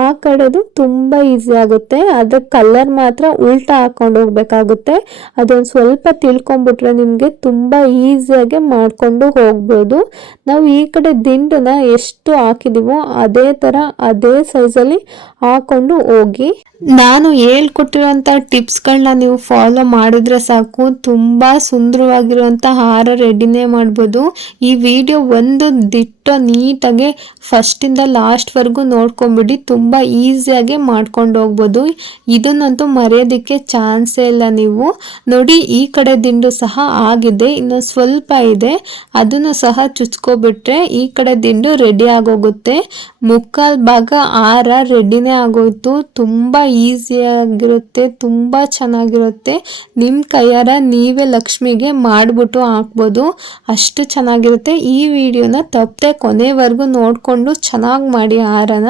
ಆ ಕಡೆದು ತುಂಬಾ ಈಸಿ ಆಗುತ್ತೆ. ಅದ್ರ ಕಲರ್ ಮಾತ್ರ ಉಲ್ಟಾ ಹಾಕೊಂಡು ಹೋಗ್ಬೇಕಾಗುತ್ತೆ. ಅದೊಂದು ಸ್ವಲ್ಪ ತಿಳ್ಕೊಂಬಿಟ್ರೆ ನಿಮಗೆ ತುಂಬಾ ಈಸಿಯಾಗಿ ಮಾಡ್ಕೊಂಡು ಹೋಗ್ಬೋದು. ನಾವು ಈ ಕಡೆ ದಿಂಡನ್ನ ಎಷ್ಟು ಹಾಕಿದೀವೋ ಅದೇ ತರ, ಅದೇ ಸೈಜಲ್ಲಿ ಹಾಕೊಂಡು ಹೋಗಿ. ನಾನು ಹೇಳ್ಕೊಟ್ಟಿರುವಂತ ಟಿಪ್ಸ್ಗಳನ್ನ ನೀವು ಫಾಲೋ ಮಾಡಿದ್ರೆ ಸಾಕು. ತುಂಬಾ ಸುಂದರವಾಗಿರುವಂತ ಹಾರ ರೆಡಿನೇ ಮಾಡ್ಬೋದು. ಈ ವಿಡಿಯೋ ಒಂದು ದಿಟ್ಟು ನೀಟಾಗಿ ಫಸ್ಟಿಂದ ಲಾಸ್ಟ್ವರೆಗೂ ನೋಡ್ಕೊಂಬಿಡಿ ತುಂಬ ಈಸಿಯಾಗಿ ಮಾಡ್ಕೊಂಡು ಹೋಗ್ಬೋದು. ಇದನ್ನಂತೂ ಮರೆಯೋದಕ್ಕೆ ಚಾನ್ಸೇ ಇಲ್ಲ ನೀವು. ನೋಡಿ, ಈ ಕಡೆ ದಿಂಡು ಸಹ ಆಗಿದೆ ಇನ್ನು ಸ್ವಲ್ಪ ಇದೆ. ಅದನ್ನು ಸಹ ಚುಚ್ಕೊಬಿಟ್ರೆ ಈ ಕಡೆ ದಿಂಡು ರೆಡಿ ಆಗೋಗುತ್ತೆ. ಮುಕ್ಕಾಲ್ ಭಾಗ ಆರ ರೆಡಿನೇ ಆಗೋಯ್ತು. ತುಂಬ ಈಸಿಯಾಗಿರುತ್ತೆ ತುಂಬ ಚೆನ್ನಾಗಿರುತ್ತೆ. ನಿಮ್ಮ ಕೈಯಾರ ನೀವೇ ಲಕ್ಷ್ಮಿಗೆ ಮಾಡಿಬಿಟ್ಟು ಹಾಕ್ಬೋದು. ಅಷ್ಟು ಚೆನ್ನಾಗಿರುತ್ತೆ. ಈ ವಿಡಿಯೋನ ತಪ್ಪದೆ ಕೊನೆವರೆಗೂ ನೋಡ್ಕೊಂಡು ಚೆನ್ನಾಗಿ ಮಾಡಿ ಹಾರನ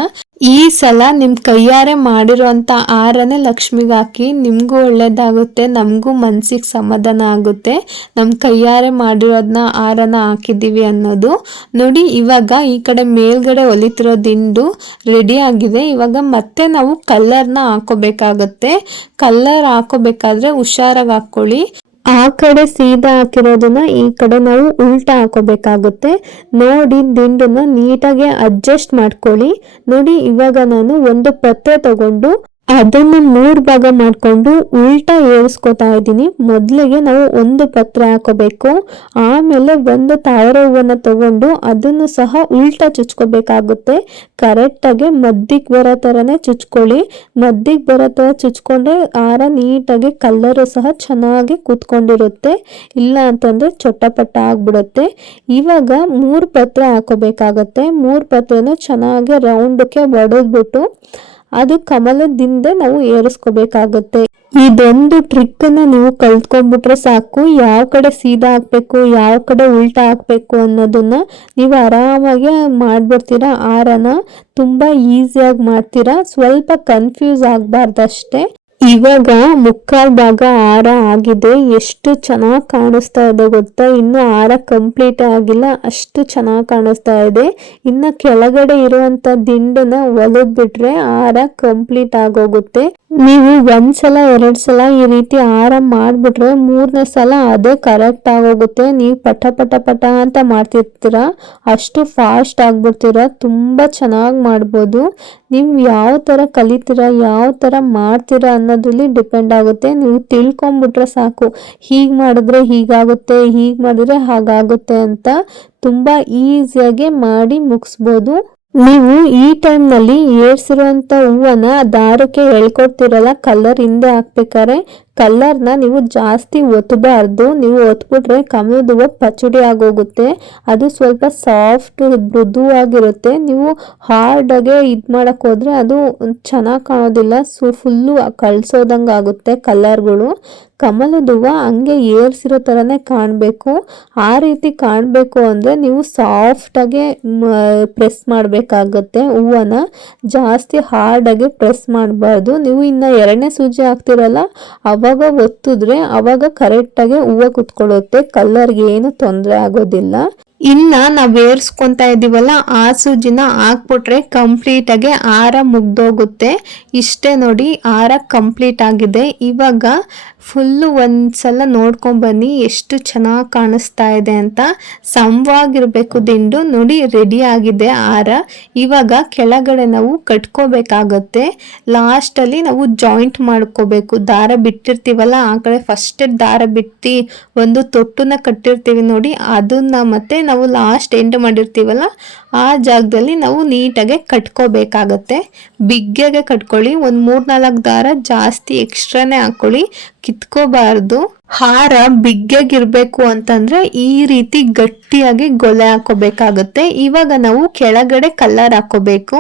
ಈ ಸಲ ನಿಮ್ ಕೈಯಾರೆ ಮಾಡಿರುವಂಥ ಹಾರನೇ ಲಕ್ಷ್ಮಿಗೆ ಹಾಕಿ, ನಿಮಗೂ ಒಳ್ಳೇದಾಗುತ್ತೆ, ನಮಗೂ ಮನಸ್ಸಿಗೆ ಸಮಾಧಾನ ಆಗುತ್ತೆ. ನಮ್ಮ ಕೈಯಾರೆ ಮಾಡಿರೋದನ್ನ ಹಾರನ ಹಾಕಿದ್ದೀವಿ ಅನ್ನೋದು. ನೋಡಿ, ಇವಾಗ ಈ ಕಡೆ ಮೇಲ್ಗಡೆ ಹೊಲಿತಿರೋ ದಿಂಡು ರೆಡಿ ಆಗಿದೆ. ಇವಾಗ ಮತ್ತೆ ನಾವು ಕಲ್ಲರ್ನ ಹಾಕೋಬೇಕಾಗತ್ತೆ. ಕಲ್ಲರ್ ಹಾಕೋಬೇಕಾದ್ರೆ ಹುಷಾರಾಗಿ ಹಾಕ್ಕೊಳ್ಳಿ. ಆ ಕಡೆ ಸೀದಾ ಹಾಕಿರೋದನ್ನ ಈ ಕಡೆ ನಾವು ಉಲ್ಟಾ ಹಾಕೋಬೇಕಾಗುತ್ತೆ. ನೋಡಿ, ದಿಂಡನ್ನ ನೀಟಾಗಿ ಅಡ್ಜಸ್ಟ್ ಮಾಡ್ಕೊಳ್ಳಿ. ನೋಡಿ, ಇವಾಗ ನಾನು ಒಂದು ಪತ್ರೆ ತಗೊಂಡು ಅದನ್ನ ಮೂರು ಭಾಗ ಮಾಡ್ಕೊಂಡು ಉಲ್ಟಾ ಏರಿಸ್ಕೊತಾ ಇದ್ದೀನಿ. ಮೊದಲಿಗೆ ನಾವು ಒಂದು ಪತ್ರೆ ಹಾಕೋಬೇಕು. ಆಮೇಲೆ ಒಂದು ತಾವರ ಹೂವನ್ನ ತಗೊಂಡು ಅದನ್ನು ಸಹ ಉಲ್ಟಾ ಚುಚ್ಕೋಬೇಕಾಗುತ್ತೆ. ಕರೆಕ್ಟಾಗಿ ಮದ್ದಿಗೆ ಬರೋ ಥರನೇ ಚುಚ್ಕೊಳ್ಳಿ. ಮದ್ದಿಗೆ ಬರೋ ಥರ ಚುಚ್ಕೊಂಡ್ರೆ ಆರ ನೀಟಾಗಿ ಕಲ್ಲರು ಸಹ ಚೆನ್ನಾಗಿ ಕೂತ್ಕೊಂಡಿರುತ್ತೆ. ಇಲ್ಲ ಅಂತಂದ್ರೆ ಚೊಟ್ಟಪಟ್ಟ ಆಗ್ಬಿಡುತ್ತೆ. ಇವಾಗ ಮೂರು ಪತ್ರೆ ಹಾಕೋಬೇಕಾಗತ್ತೆ. ಮೂರು ಪತ್ರೆನ ಚೆನ್ನಾಗಿ ರೌಂಡಕ್ಕೆ ಒಡೆದ್ಬಿಟ್ಟು ಅದು ಕಮಲದಿಂದ ನಾವು ಏರಿಸ್ಕೋಬೇಕಾಗತ್ತೆ. ಇದೊಂದು ಟ್ರಿಕ್ ಅನ್ನ ನೀವು ಕಲ್ತ್ಕೊಂಡ್ಬಿಟ್ರೆ ಸಾಕು. ಯಾವ ಕಡೆ ಸೀದಾ ಹಾಕ್ಬೇಕು, ಯಾವ ಕಡೆ ಉಲ್ಟಾ ಹಾಕ್ಬೇಕು ಅನ್ನೋದನ್ನ ನೀವು ಆರಾಮಾಗಿ ಮಾಡ್ಬಿಡ್ತೀರಾ. ಆರನ ತುಂಬಾ ಈಸಿಯಾಗಿ ಮಾಡ್ತೀರಾ. ಸ್ವಲ್ಪ ಕನ್ಫ್ಯೂಸ್ ಆಗ್ಬಾರ್ದಷ್ಟೇ. ಇವಾಗ ಮುಕ್ಕಾಲ್ ಭಾಗ ಹಾರ ಆಗಿದೆ. ಎಷ್ಟು ಚೆನ್ನಾಗಿ ಕಾಣಿಸ್ತಾ ಇದೆ ಗೊತ್ತಾ? ಇನ್ನು ಹಾರ ಕಂಪ್ಲೀಟ್ ಆಗಿಲ್ಲ. ಅಷ್ಟು ಚೆನ್ನಾಗಿ ಕಾಣಿಸ್ತಾ ಇದೆ. ಇನ್ನು ಕೆಳಗಡೆ ಇರುವಂತ ದಿಂಡನ್ನ ಒಲದ್ ಬಿಟ್ರೆ ಹಾರ ಕಂಪ್ಲೀಟ್ ಆಗೋಗುತ್ತೆ. ನೀವು ಒಂದ್ಸಲ, ಎರಡ್ ಸಲ ಈ ರೀತಿ ಹಾರ ಮಾಡ್ಬಿಟ್ರೆ ಮೂರನೇ ಸಲ ಅದೇ ಕರೆಕ್ಟ್ ಆಗೋಗುತ್ತೆ. ನೀವು ಪಟ ಪಟ ಪಟ ಅಂತ ಮಾಡ್ತಿರ್ತೀರಾ. ಅಷ್ಟು ಫಾಸ್ಟ್ ಆಗ್ಬಿಡ್ತೀರಾ. ತುಂಬಾ ಚೆನ್ನಾಗಿ ಮಾಡ್ಬೋದು. ನೀವು ಯಾವ ತರ ಕಲಿತೀರಾ, ಯಾವ ತರ ಮಾಡ್ತೀರಾ ಅನ್ನೋದ್ರಲ್ಲಿ ಡಿಪೆಂಡ್ ಆಗುತ್ತೆ. ನೀವು ತಿಳ್ಕೊಂಬಿಟ್ರೆ ಸಾಕು. ಹೀಗೆ ಮಾಡಿದ್ರೆ ಹೀಗಾಗುತ್ತೆ, ಹೀಗೆ ಮಾಡಿದ್ರೆ ಹಾಗಾಗುತ್ತೆ ಅಂತ ತುಂಬಾ ಈಸಿಯಾಗಿ ಮಾಡಿ ಮುಗಿಸ್ಬೋದು. ನೀವು ಈ ಟೈಮ್ನಲ್ಲಿ ಏರ್ಸಿರುವಂತ ಹೂವನ್ನ ದಾರಕ್ಕೆ ಎಳ್ಕೊಡ್ತಿರಲ್ಲ ಕಲರ್ ಹಿಂದೆ ಹಾಕ್ಬೇಕಾರೆ ಕಲರ್ನ ನೀವು ಜಾಸ್ತಿ ಒತ್ತಬಾರ್ದು ನೀವು ಒತ್ಬಿಟ್ರೆ ಕಮಲದ ಹೂವು ಪಚಡಿ ಆಗೋಗುತ್ತೆ. ಅದು ಸ್ವಲ್ಪ ಸಾಫ್ಟ್, ಮೃದುವಾಗಿರುತ್ತೆ. ನೀವು ಹಾರ್ಡಾಗೆ ಇದು ಮಾಡಕ್ ಹೋದ್ರೆ ಅದು ಚೆನ್ನಾಗಿ ಕಾಣೋದಿಲ್ಲ. ಸೊ, ಫುಲ್ಲು ಕಳ್ಸೋದಂಗೆ ಆಗುತ್ತೆ ಕಲ್ಲರ್ಗಳು ಕಮಲದ ಹೂವು ಹಂಗೆ ಏರ್ಸಿರೋ ಥರನೇ ಕಾಣಬೇಕು. ಆ ರೀತಿ ಕಾಣಬೇಕು ಅಂದರೆ ನೀವು ಸಾಫ್ಟಾಗೆ ಪ್ರೆಸ್ ಮಾಡಬೇಕಾಗತ್ತೆ ಹೂವನ ಜಾಸ್ತಿ ಹಾರ್ಡಾಗಿ ಪ್ರೆಸ್ ಮಾಡಬಾರ್ದು. ನೀವು ಇನ್ನು ಎರಡನೇ ಸೂಜಿ ಹಾಕ್ತಿರಲ್ಲ ಅವಾಗ ಒತ್ತಿದ್ರೆ ಅವಾಗ ಕರೆಕ್ಟಾಗಿ ಹೂವು ಕುತ್ಕೊಳ್ಳುತ್ತೆ ಕಲ್ಲರ್ಗೆ ಏನು ತೊಂದರೆ ಆಗೋದಿಲ್ಲ. ಇನ್ನ ನಾವ್ ಏರ್ಸ್ಕೊಂತ ಇದೀವಲ್ಲ, ಆ ಸೂಜಿನ ಹಾಕ್ಬಿಟ್ರೆ ಕಂಪ್ಲೀಟ್ ಆಗಿ ಆರ ಮುಗ್ದೋಗುತ್ತೆ. ಇಷ್ಟೇ ನೋಡಿ ಆರ ಕಂಪ್ಲೀಟ್ ಆಗಿದೆ. ಇವಾಗ ಫುಲ್ಲು ಒಂದ್ಸಲ ನೋಡ್ಕೊಂಡ್ ಬನ್ನಿ ಎಷ್ಟು ಚೆನ್ನಾಗಿ ಕಾಣಿಸ್ತಾ ಇದೆ ಅಂತ. ಸಮವಾಗಿರಬೇಕು ದಿಂಡು, ನೋಡಿ ರೆಡಿ ಆಗಿದೆ ಆರ ಇವಾಗ ಕೆಳಗಡೆ ನಾವು ಕಟ್ಕೋಬೇಕಾಗತ್ತೆ. ಲಾಸ್ಟಲ್ಲಿ ನಾವು ಜಾಯಿಂಟ್ ಮಾಡ್ಕೋಬೇಕು. ದಾರ ಬಿಟ್ಟಿರ್ತೀವಲ್ಲ, ಆ ಕಡೆ ಫಸ್ಟ್ ದಾರ ಬಿಟ್ಟು ಒಂದು ತೊಟ್ಟುನ ಕಟ್ಟಿರ್ತೀವಿ ನೋಡಿ, ಅದನ್ನ ಮತ್ತೆ ನಾವು ಲಾಸ್ಟ್ ಎಂಡ್ ಮಾಡಿರ್ತೀವಲ್ಲ, ಆ ಜಾಗದಲ್ಲಿ ನಾವು ನೀಟಾಗೆ ಕಟ್ಕೋಬೇಕಾಗತ್ತೆ. ಬಿಗ್ಗೆಗೆ ಕಟ್ಕೊಳ್ಳಿ, ಒಂದು ಮೂರ್ನಾಲ್ಕು ದಾರ ಜಾಸ್ತಿ ಎಕ್ಸ್ಟ್ರಾನೇ ಹಾಕೊಳ್ಳಿ. ಕಿತ್ಕೋಬಾರ್ದು. ಹಾರ ಬಿಗ್ಗಾಗಿರ್ಬೇಕು ಅಂತಂದ್ರೆ ಈ ರೀತಿ ಗಟ್ಟಿಯಾಗಿ ಗೊಲೆ ಹಾಕೋಬೇಕಾಗುತ್ತೆ. ಇವಾಗ ನಾವು ಕೆಳಗಡೆ ಕಲ್ಲರ್ ಹಾಕೋಬೇಕು.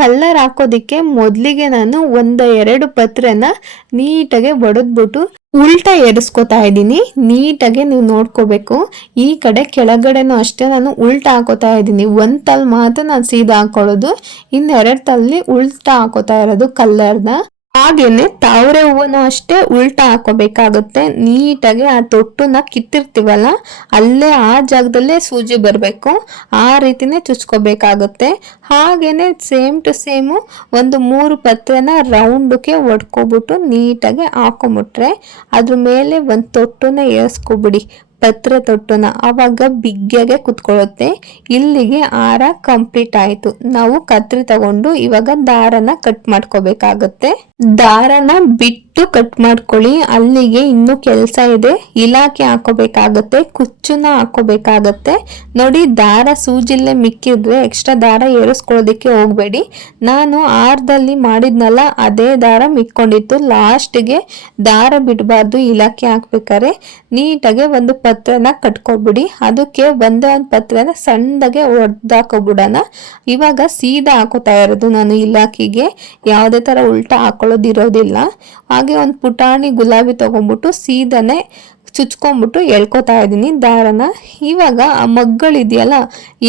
ಕಲ್ಲರ್ ಹಾಕೋದಿಕ್ಕೆ ಮೊದಲಿಗೆ ನಾನು ಒಂದು ಎರಡು ಪತ್ರೆನ ನೀಟಾಗಿ ಒಡೆದ್ಬಿಟ್ಟು ಉಲ್ಟಾ ಏರಿಸ್ಕೊತಾ ಇದ್ದೀನಿ. ನೀಟಾಗಿ ನೀವು ನೋಡ್ಕೋಬೇಕು. ಈ ಕಡೆ ಕೆಳಗಡೆನೂ ಅಷ್ಟೇ ನಾನು ಉಲ್ಟಾ ಹಾಕೋತಾ ಇದ್ದೀನಿ. ಒಂದ್ ತಲ್ ಮಾತ್ರ ನಾನು ಸೀದಾ ಹಾಕೊಳ್ಳೋದು. ಇನ್ನೆರಡು ತಲ್ಲಿ ಉಲ್ಟಾ ಹಾಕೋತಾ ಇರೋದು ಕಲ್ಲರ್ನ. ಹಾಗೇನೆ ತಾವರೆ ಹೂವನ್ನು ಅಷ್ಟೇ ಉಲ್ಟಾ ಹಾಕೋಬೇಕಾಗುತ್ತೆ. ನೀಟಾಗಿ ಆ ತೊಟ್ಟನ್ನ ಕಿತ್ತಿರ್ತೀವಲ್ಲ, ಅಲ್ಲೇ ಆ ಜಾಗದಲ್ಲೇ ಸೂಜಿ ಬರಬೇಕು. ಆ ರೀತಿನೇ ಚುಚ್ಕೋಬೇಕಾಗುತ್ತೆ. ಹಾಗೇನೆ ಸೇಮ್ ಟು ಸೇಮು ಒಂದು ಮೂರು ಪತ್ರೆನ ರೌಂಡಕ್ಕೆ ಒಡ್ಕೊಬಿಟ್ಟು ನೀಟಾಗಿ ಹಾಕೊಂಬಿಟ್ರೆ ಅದ್ರ ಮೇಲೆ ಒಂದು ತೊಟ್ಟುನ ಏರ್ಸ್ಕೊಬಿಡಿ ಪತ್ರೆ ತೊಟ್ಟುನ ಆವಾಗ ಬಿಗ್ಗೆಗೆ ಕುತ್ಕೊಳ್ಳುತ್ತೆ. ಇಲ್ಲಿಗೆ ಆರ ಕಂಪ್ಲೀಟ್ ಆಯ್ತು. ನಾವು ಕತ್ರಿ ತಗೊಂಡು ಇವಾಗ ದಾರನ ಕಟ್ ಮಾಡ್ಕೋಬೇಕಾಗತ್ತೆ. ದಾರನ ಬಿಟ್ಟು ಕಟ್ ಮಾಡ್ಕೊಳ್ಳಿ. ಅಲ್ಲಿಗೆ ಇನ್ನು ಕೆಲಸ ಇದೆ. ಇಲಾಖೆ ಹಾಕೋಬೇಕಾಗತ್ತೆ ಕುಚ್ಚನ್ನ ಹಾಕೋಬೇಕಾಗತ್ತೆ. ನೋಡಿ, ದಾರ ಸೂಜಿಲ್ಲೇ ಮಿಕ್ಕಿದ್ರೆ ಎಕ್ಸ್ಟ್ರಾ ದಾರ ಏರಿಸ್ಕೊಳ್ಳೋದಕ್ಕೆ ಹೋಗಬೇಡಿ. ನಾನು ಆರ್ದಲ್ಲಿ ಮಾಡಿದ್ನಲ್ಲ, ಅದೇ ದಾರ ಮಿಕ್ಕೊಂಡಿತ್ತು. ಲಾಸ್ಟ್ಗೆ ದಾರ ಬಿಡಬಾರ್ದು, ಇಲಾಖೆ ಹಾಕ್ಬೇಕಾರೆ ನೀಟಾಗೆ ಒಂದು ಪತ್ರನ ಕಟ್ಕೊಬಿಡಿ. ಅದಕ್ಕೆ ಒಂದೇ ಒಂದು ಪತ್ರನ ಸಣ್ಣದಾಗೆ ಒಡ್ದಾಕೋಬಿಡೋಣ ಇವಾಗ ಸೀದಾ ಹಾಕೋತಾ ಇರೋದು ನಾನು ಇಲಾಖೆಗೆ. ಯಾವುದೇ ಥರ ಉಲ್ಟಾ ಹಾಕೊಳ್ಳೋದಿರೋದಿಲ್ಲ ಹಾಗೆ ಒಂದು ಪುಟಾಣಿ ಗುಲಾಬಿ ತೊಗೊಂಬಿಟ್ಟು ಸೀದಾನೆ ಚುಚ್ಕೊಂಬಿಟ್ಟು ಎಳ್ಕೊತಾ ಇದ್ದೀನಿ ದಾರನ. ಇವಾಗ ಆ ಮಗ್ಗಳಿದೆಯಲ್ಲ,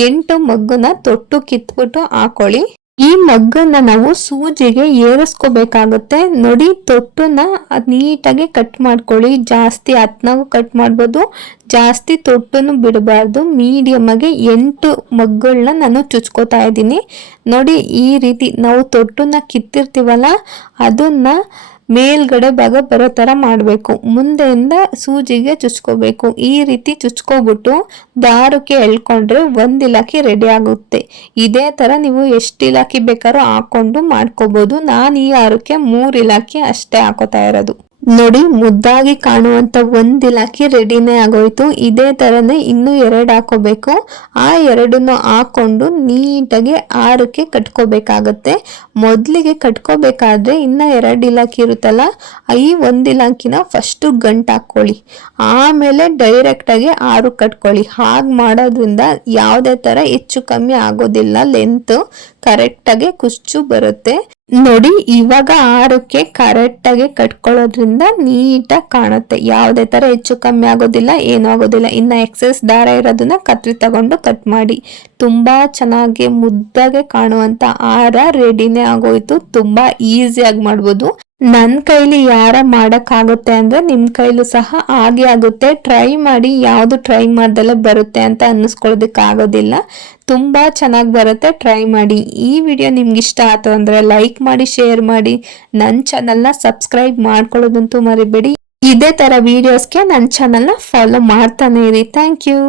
ಎಂಟು ಮಗ್ಗನ ತೊಟ್ಟು ಕಿತ್ಬಿಟ್ಟು ಹಾಕೊಳ್ಳಿ. ಈ ಮಗ್ಗನ್ನ ನಾವು ಸೂಜಿಗೆ ಏರಿಸ್ಕೋಬೇಕಾಗುತ್ತೆ. ನೋಡಿ ತೊಟ್ಟನ್ನ ನೀಟಾಗಿ ಕಟ್ ಮಾಡ್ಕೊಳ್ಳಿ. ಜಾಸ್ತಿ ಹತ್ನಾಗೂ ಕಟ್ ಮಾಡ್ಬೋದು. ಜಾಸ್ತಿ ತೊಟ್ಟನ್ನು ಬಿಡಬಾರ್ದು. ಮೀಡಿಯಮ್ ಆಗಿ ಎಂಟು ಮಗ್ಗಳನ್ನ ನಾನು ಚುಚ್ಕೋತಾ ಇದ್ದೀನಿ. ನೋಡಿ ಈ ರೀತಿ ನಾವು ತೊಟ್ಟನ್ನ ಕಿತ್ತಿರ್ತೀವಲ್ಲ, ಅದನ್ನ ಮೇಲ್ಗಡೆ ಭಾಗ ಬರೋ ಥರ ಮಾಡಬೇಕು. ಮುಂದೆಯಿಂದ ಸೂಜಿಗೆ ಚುಚ್ಕೋಬೇಕು. ಈ ರೀತಿ ಚುಚ್ಕೋಬಿಟ್ಟು ದಾರಕ್ಕೆ ಎಳ್ಕೊಂಡ್ರೆ ಒಂದು ಇಲಾಖೆ ರೆಡಿ ಆಗುತ್ತೆ. ಇದೇ ಥರ ನೀವು ಎಷ್ಟು ಇಲಾಖೆ ಬೇಕಾದ್ರೂ ಹಾಕೊಂಡು ಮಾಡ್ಕೋಬೋದು. ನಾನು ಈ ಆರಕ್ಕೆ ಮೂರು ಇಲಾಖೆ ಅಷ್ಟೇ ಹಾಕೋತಾ ಇರೋದು. ನೋಡಿ, ಮುದ್ದಾಗಿ ಕಾಣುವಂತ ಒಂದು ಇಲಾಖೆ ರೆಡಿನೇ ಆಗೋಯ್ತು. ಇದೇ ತರನೇ ಇನ್ನು ಎರಡು ಹಾಕೋಬೇಕು. ಆ ಎರಡನ್ನು ಹಾಕೊಂಡು ನೀಟಾಗಿ ಆರಕ್ಕೆ ಕಟ್ಕೋಬೇಕಾಗತ್ತೆ. ಮೊದಲಿಗೆ ಕಟ್ಕೋಬೇಕಾದ್ರೆ ಇನ್ನ ಎರಡು ಇಲಾಖೆ ಇರುತ್ತಲ್ಲ, ಈ ಒಂದು ಇಲಾಖಿನ ಫಸ್ಟ್ ಗಂಟು ಹಾಕೊಳ್ಳಿ. ಆಮೇಲೆ ಡೈರೆಕ್ಟಾಗಿ ಆರು ಕಟ್ಕೊಳ್ಳಿ. ಹಾಗೆ ಮಾಡೋದ್ರಿಂದ ಯಾವುದೇ ತರ ಹೆಚ್ಚು ಕಮ್ಮಿ ಆಗೋದಿಲ್ಲ. ಲೆಂತ್ ಕರೆಕ್ಟಾಗಿ ಕುಚ್ಚು ಬರುತ್ತೆ. ನೋಡಿ, ಇವಾಗ ಆರಕ್ಕೆ ಕರೆಕ್ಟಾಗಿ ಕಟ್ಕೊಳ್ಳೋದ್ರಿಂದ ನೀಟಾಗಿ ಕಾಣುತ್ತೆ. ಯಾವುದೇ ತರ ಹೆಚ್ಚು ಕಮ್ಮಿ ಆಗೋದಿಲ್ಲ, ಏನೂ ಆಗೋದಿಲ್ಲ. ಇನ್ನು ಎಕ್ಸಸ್ ದಾರ ಇರೋದನ್ನ ಕತ್ರಿ ತಗೊಂಡು ಕಟ್ ಮಾಡಿ. ತುಂಬಾ ಚೆನ್ನಾಗಿ ಮುದ್ದಾಗೆ ಕಾಣುವಂತ ಆರ ರೆಡಿನೇ ಆಗೋಯ್ತು. ತುಂಬಾ ಈಸಿಯಾಗಿ ಮಾಡ್ಬೋದು. ನನ್ನ ಕೈಲಿ ಯಾರ ಮಾಡೋಕ್ಕಾಗುತ್ತೆ ಅಂದರೆ ನಿಮ್ಮ ಕೈಲೂ ಸಹ ಹಾಗೆ ಆಗುತ್ತೆ. ಟ್ರೈ ಮಾಡಿ ಯಾವುದು ಟ್ರೈ ಮಾಡ್ದಲ್ಲೇ ಬರುತ್ತೆ ಅಂತ ಅನ್ನಿಸ್ಕೊಳ್ಳೋದಕ್ಕಾಗೋದಿಲ್ಲ ತುಂಬ ಚೆನ್ನಾಗಿ ಬರುತ್ತೆ. ಟ್ರೈ ಮಾಡಿ. ಈ ವಿಡಿಯೋ ನಿಮ್ಗೆ ಇಷ್ಟ ಆಯ್ತು ಅಂದರೆ ಲೈಕ್ ಮಾಡಿ ಶೇರ್ ಮಾಡಿ. ನನ್ನ ಚಾನಲ್ನ ಸಬ್ಸ್ಕ್ರೈಬ್ ಮಾಡ್ಕೊಳ್ಳೋದಂತೂ ಮರಿಬೇಡಿ. ಇದೇ ಥರ ವೀಡಿಯೋಸ್ಗೆ ನನ್ನ ಚಾನಲ್ನ ಫಾಲೋ ಮಾಡ್ತಾನೆ ಇರಿ. Thank you